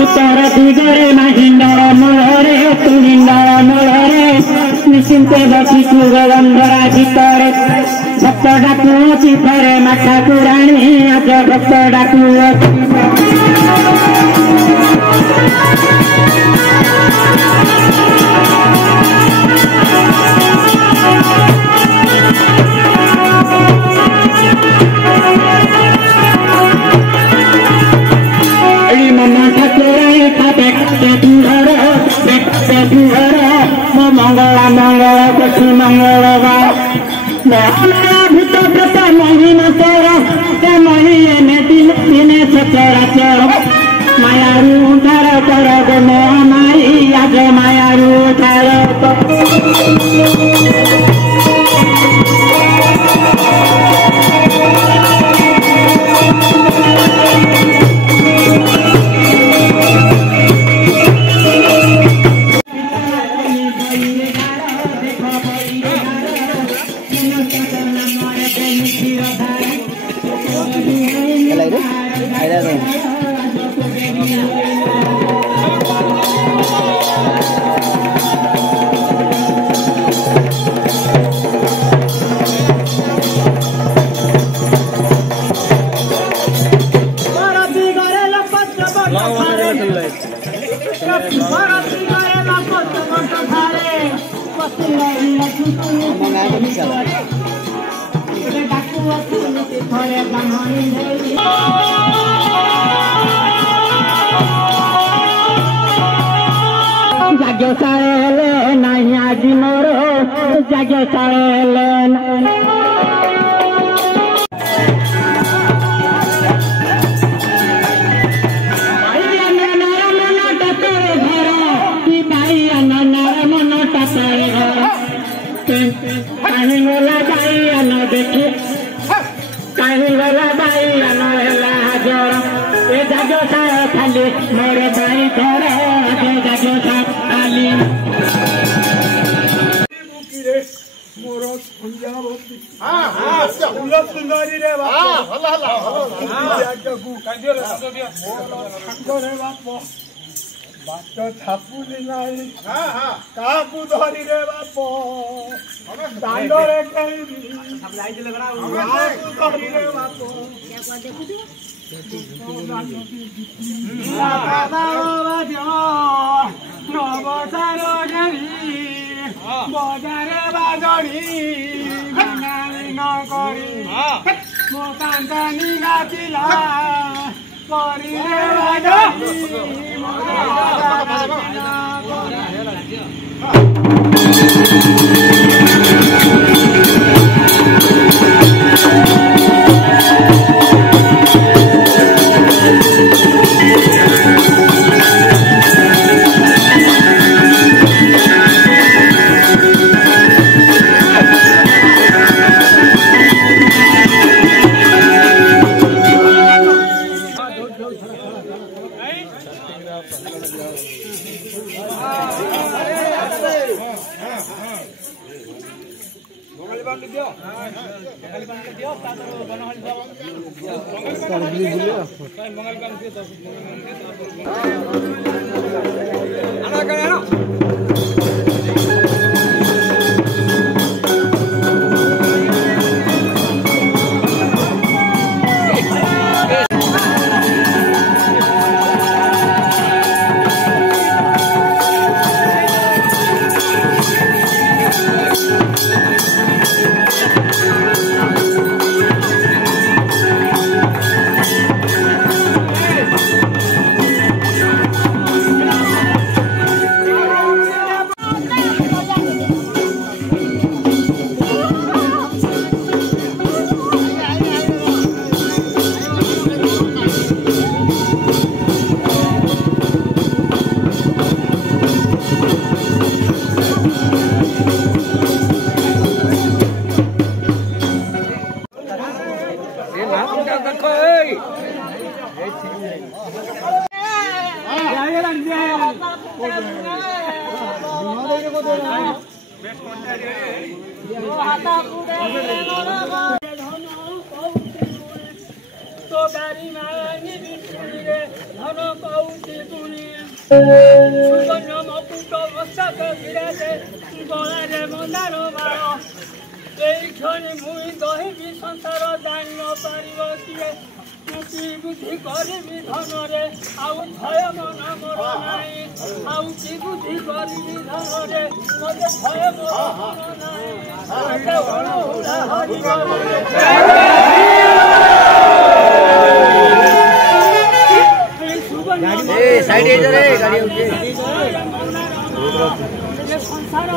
उत्तर दिगरे महिंदर मूलरे तुलिंदर मूलरे निश्चिंते बसी गोवंधरा भितरे भक्त डाकुची फरे माता पुराणी आज भक्त डाकुची मंगला मंगल पशु मंगलवार भूत प्रत महिमा चर से मही दिने सचराचर मायारू उठार कर गो माई आज मायारू उठार जाग्य सारे नहीं आज मोर जाग्य सारे कहीं गला भाई अन देखी कहीं गला भाई अन हजर ए जाग्य सारे खाली मोर भाई घर जाग्य सारे खाली मोर सुंदरी रे बाप बात छापुनी नहीं काकू धरी रे बाप दांडरे कहबी धरी रे बाप बजारे बाजनी नकरी मो कांतानी गाचिला करी रे संसार जान पार किए बुद्धि करी धनरे आउ भय मन मोर नाई आउ की बुद्धि करी धनरे मत भय मन नाई संसार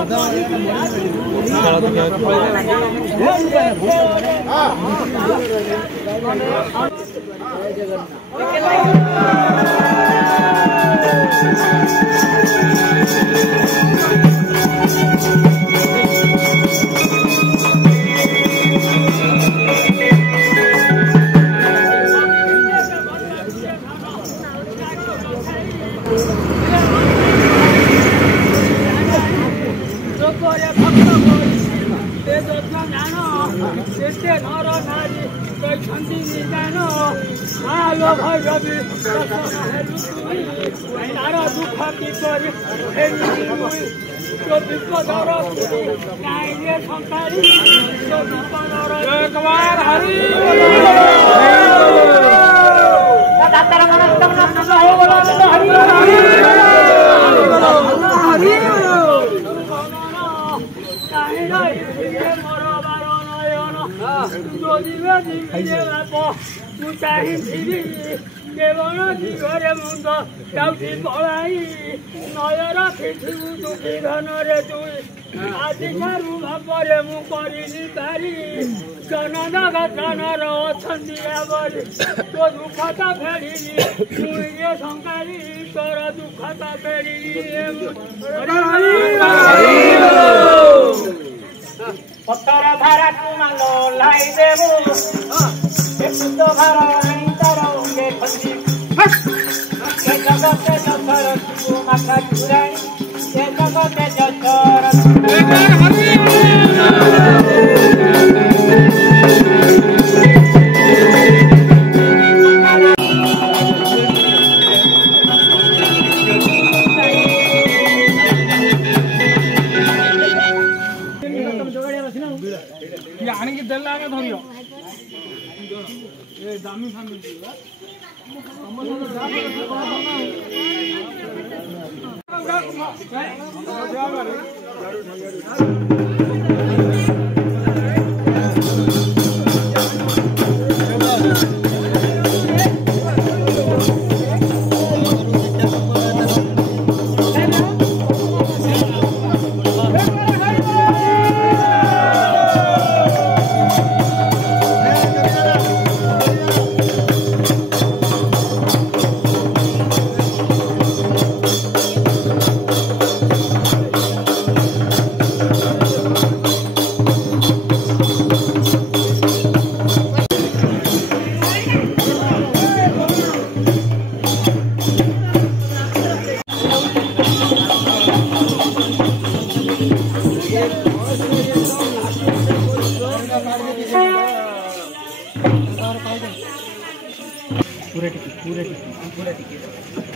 नर नारी निदान आलो भैरवी तार दुख किपरि तो विपदर नाइले संसारी तो विपदर हरि दातार मनस्तम हो बोला हरि हरि केवल दिगरे मुंड जाऊँ पलाई नयर पृथ्वी दुखी धनरे दुई आदि ठारू भावरे मु करिनी पारी जनक जनर अछंती आवरी तो दुखता फेरिनी मुझे संकारी तोर दुखता फेरिनी पत्थर भारा तुमालो लाई देबो तो भारा नहीं तारो के खंदी के जगते जतर तू माथा चुराई के जगते जतर आनिकी देला के धरियो ए दामी फामी पूरे टिके